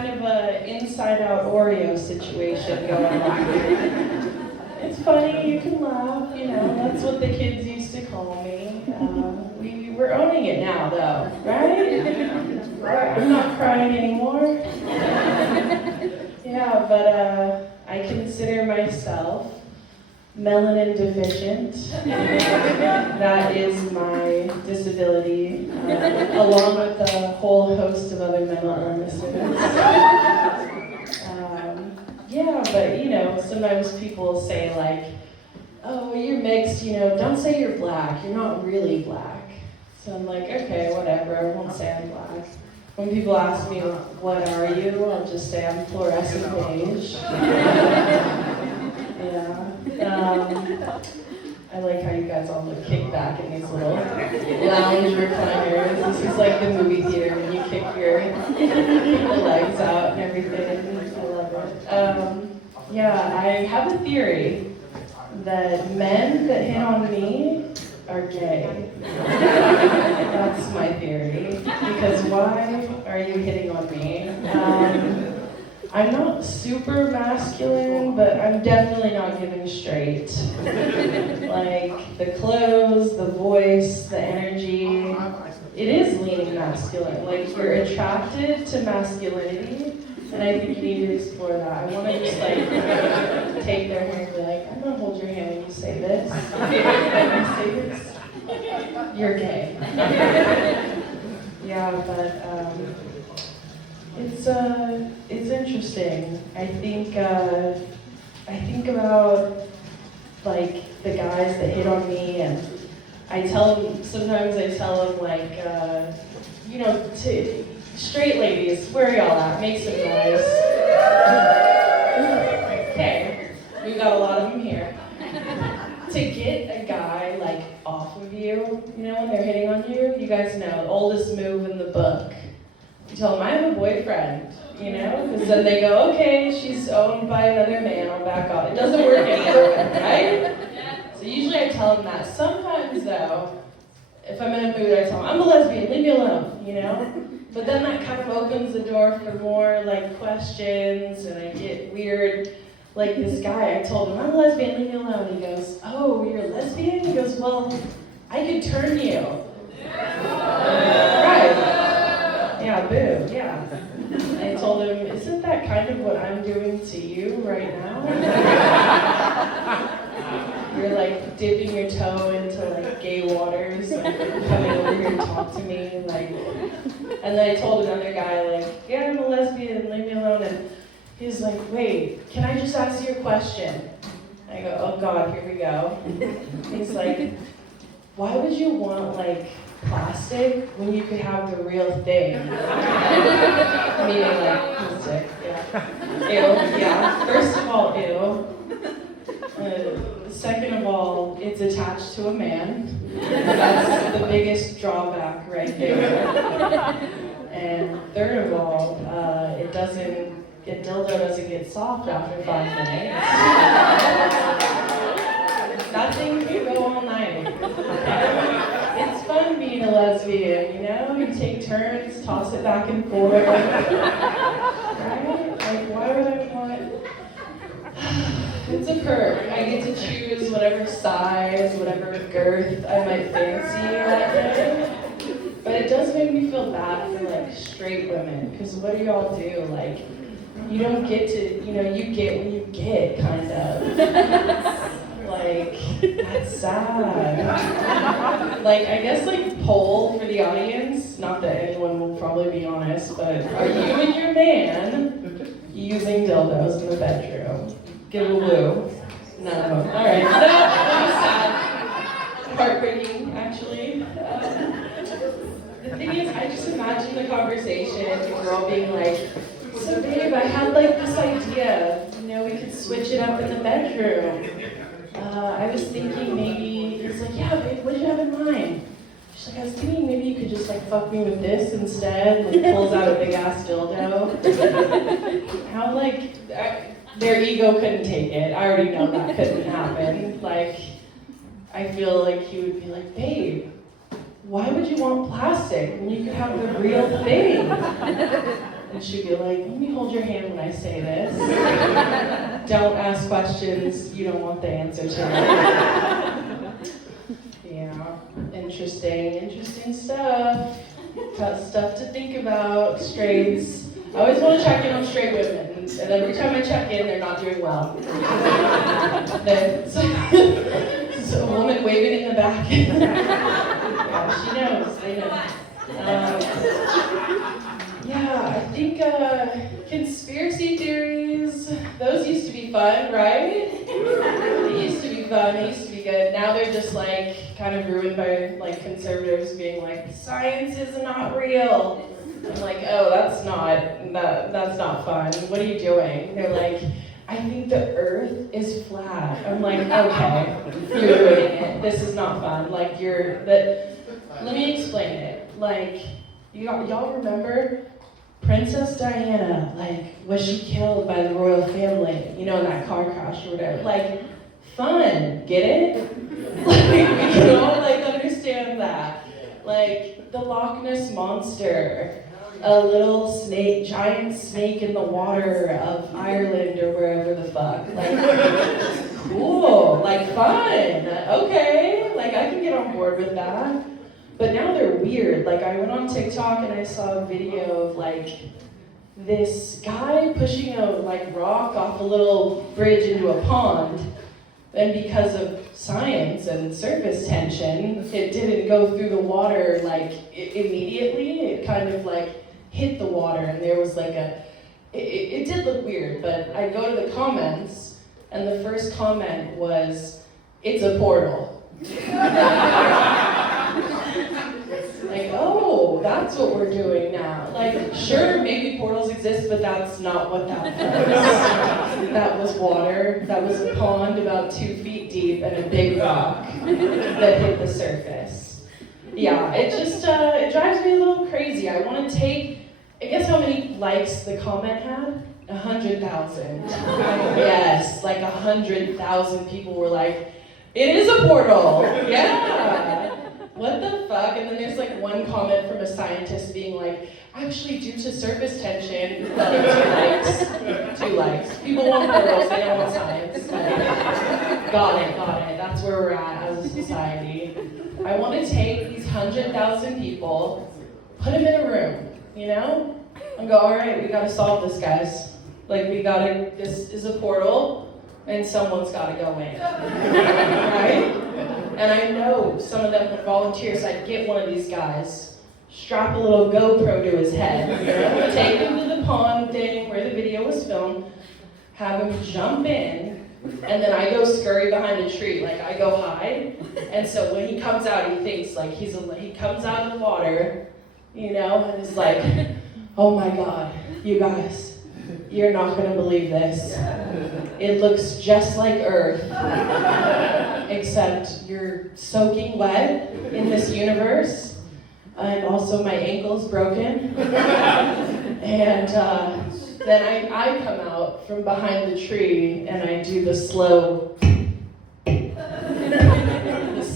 kind of a inside-out Oreo situation going on. It's funny, you can laugh, you know, that's what the kids used to call me. We're owning it now, though, right? I'm not crying anymore. Yeah, but I consider myself melanin deficient. That is my disability, along with a whole host of other mental illnesses. Yeah, but you know, sometimes people say like, oh, you're mixed, you know, don't say you're black, you're not really black. So I'm like, okay, whatever, I won't say I'm black. When people ask me, what are you, I'll just say I'm fluorescent beige. Yeah. I like how you guys all look kicked back in these little lounge recliners. This is like the movie theater when you kick your legs out and everything. I love it. Yeah, I have a theory that men that hit on me are gay. That's my theory. Because why are you hitting on me? I'm not super masculine, but I'm definitely not giving straight. Like, the clothes, the voice, the energy, it is leaning masculine. Like, you're attracted to masculinity, and I think you need to explore that. I want to just, like, take their hand and be like, I'm gonna hold your hand when you say this. When you say this, you're gay. Yeah, but, it's interesting. I think about like the guys that hit on me, and sometimes I tell them like, you know, to straight ladies, where are y'all at? Make some noise. Okay, we've got a lot of them here. To get a guy like off of you, you know, when they're hitting on you, you guys know, oldest move in the book. You tell them, I have a boyfriend, you know? Because then they go, okay, she's owned by another man, I'll back off. It doesn't work anymore, right? So usually I tell them that. Sometimes, though, if I'm in a mood, I tell them, I'm a lesbian, leave me alone, you know? But then that kind of opens the door for more, like, questions, and I get weird. Like this guy, I told him, I'm a lesbian, leave me alone. He goes, oh, you're a lesbian? He goes, well, I could turn you. Right. Yeah, boo, yeah. I told him, isn't that kind of what I'm doing to you right now? You're like dipping your toe into like gay waters, like coming over here to talk to me, like. And then I told another guy, like, yeah, I'm a lesbian, leave me alone. And he was like, wait, can I just ask you a question? I go, oh God, here we go. He's like, why would you want like plastic when you could have the real thing? Meaning like plastic, yeah. Ew, yeah. First of all, ew. Second of all, it's attached to a man. That's the biggest drawback right there. And third of all, dildo doesn't get soft after 5 minutes. That thing can go all night. It's fun being a lesbian, you know? You take turns, toss it back and forth. Right? Like, why would I want... It's a perk. I get to choose whatever size, whatever girth I might fancy that day. But it does make me feel bad for, like, straight women. Because what do y'all do? Like, you don't get to, you know, you get when you get, kind of. Like, that's sad. Like, I guess, like, poll for the audience, not that anyone will probably be honest, but are you and your man using dildos in the bedroom? Give a woo. None of them. All right. No, that was sad. Heartbreaking, actually. The thing is, I just imagine the conversation, the girl being like, so babe, I had like this idea, you know, we could switch it up in the bedroom. I was thinking maybe, he's like, yeah babe, what did you have in mind? She's like, I was thinking maybe you could just like fuck me with this instead, and pulls out a big ass dildo. How like, their ego couldn't take it. I already know that couldn't happen. Like, I feel like he would be like, babe, why would you want plastic when you could have the real thing? And she'd be like, let me hold your hand when I say this. Don't ask questions you don't want the answer to. Yeah, interesting stuff. Got stuff to think about, straights. I always want to check in on straight women, and every time I check in, they're not doing well. There's a woman waving in the back. Yeah, she knows, they know. Yeah, I think conspiracy theories, those used to be fun, right? They used to be fun, they used to be good. Now they're just like kind of ruined by like conservatives being like, science is not real. I'm like, oh, that's not fun. What are you doing? They're like, I think the earth is flat. I'm like, okay, you're ruining it. This is not fun. Like let me explain it. Like, y'all remember Princess Diana, like, was she killed by the royal family, you know, in that car crash or whatever? Like, fun, get it? Like, we can all, like, understand that. Like, the Loch Ness Monster, a little snake, giant snake in the water of Ireland or wherever the fuck. Like, cool, like, fun, okay, like, I can get on board with that. But now they're weird. Like, I went on TikTok and I saw a video of like this guy pushing a like rock off a little bridge into a pond, and because of science and surface tension, it didn't go through the water like immediately. It kind of like hit the water, and there was like it did look weird. But I go to the comments, and the first comment was, "It's a portal." Like, oh, that's what we're doing now. Like, sure, maybe portals exist, but that's not what that was. That was water. That was a pond about 2 feet deep and a big rock that hit the surface. Yeah, it just, it drives me a little crazy. I want to take, I guess how many likes the comment had? 100,000. Yes, like 100,000 people were like, it is a portal, yeah. What the fuck? And then there's like one comment from a scientist being like, actually due to surface tension, 2 likes. 2 likes. People want portals, they don't want science. Got it. That's where we're at as a society. I want to take these 100,000 people, put them in a room, you know? And go, all right, we gotta solve this, guys. Like, this is a portal, and someone's gotta go in, right? And I know some of them would volunteer, so I'd get one of these guys, strap a little GoPro to his head, take him to the pond thing where the video was filmed, have him jump in, and then I go scurry behind a tree, like I go hide. And so when he comes out, he thinks like he comes out of the water, you know, and is like, oh my God, you guys, you're not gonna believe this. It looks just like Earth, except you're soaking wet in this universe, and also my ankle's broken. And then I come out from behind the tree and I do the slow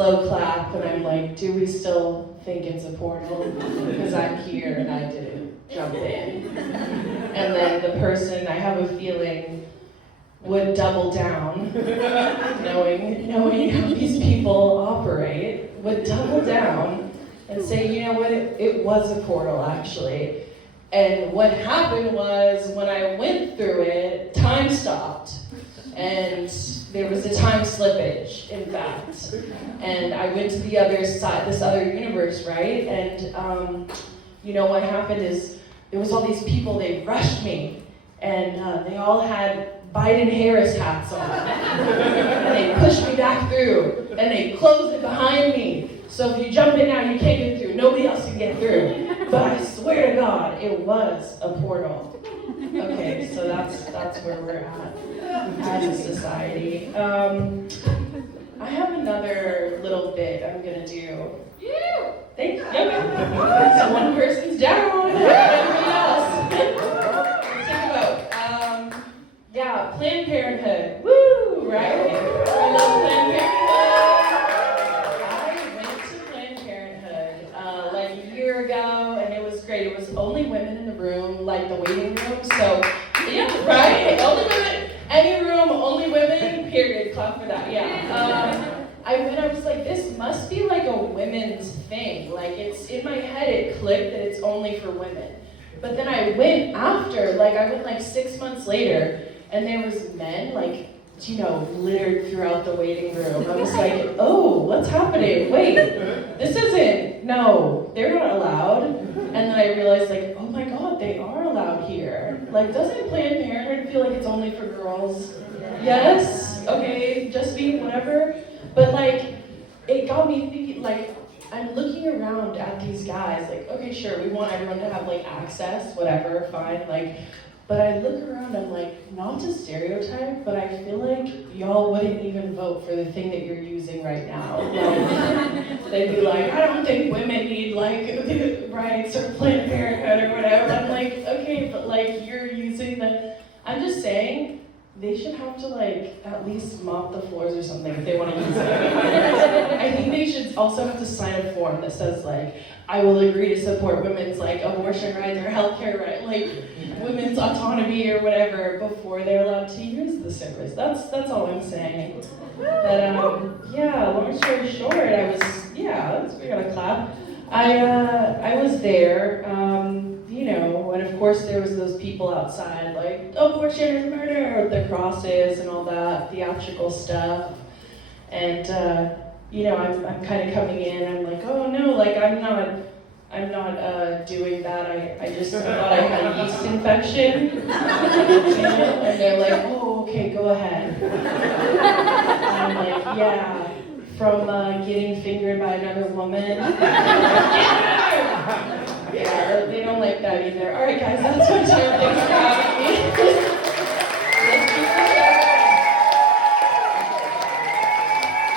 clap, and I'm like, do we still think it's a portal? Because I'm here and I didn't jump in. And then the person, I have a feeling, would double down, knowing how these people operate, would double down and say, you know what, it was a portal actually. And what happened was, when I went through it, time stopped. And there was a time slippage, in fact. And I went to the other side, this other universe, right? And you know what happened is, there was all these people, they rushed me. And they all had Biden-Harris hats on. And they pushed me back through. And they closed it behind me. So if you jump in now, you can't get through. Nobody else can get through. But I swear to God, it was a portal. Okay, so that's where we're at as a society. I have another little bit I'm gonna do. Thank you. So one person's down. Everybody else. Let's take a vote. Yeah, Planned Parenthood. Woo, right? I love Planned Parenthood. I went to Planned Parenthood like a year ago, and it was great. It was only women in the room, like the waiting room. So, yeah, right? Only women, any room, only women, period. Clap for that, yeah. I was like, this must be like a women's thing. Like, it's in my head, it clicked that it's only for women. But then I went after, I went like 6 months later, and there was men, littered throughout the waiting room. I was like, oh, what's happening? Wait, this isn't, no, they're not allowed. And then I realized, oh my God, they are allowed here. Doesn't Planned Parenthood feel like it's only for girls? Yes? Okay, just me, whatever. But it got me thinking, I'm looking around at these guys, okay, sure, we want everyone to have access, whatever, fine, but I look around, I'm not to stereotype, but I feel like y'all wouldn't even vote for the thing that you're using right now. They'd be like, I don't think women need rights or Planned Parenthood or whatever. I'm okay, but you're using I'm just saying, they should have to at least mop the floors or something if they want to use it. I think they should also have to sign a form that says I will agree to support women's abortion rights or healthcare rights, women's autonomy or whatever before they're allowed to use the service. That's all I'm saying. But yeah, long story short, we gotta clap. I was there, and of course there was those people outside abortion is murder, with the crosses and all that theatrical stuff. And I'm kind of coming in, I'm oh no, I'm not doing that. I just thought I had a yeast infection. And they're oh, okay, go ahead. And I'm yeah, from getting fingered by another woman. Yeah, they don't like that either. All right, guys, that's my show. Thanks for having me.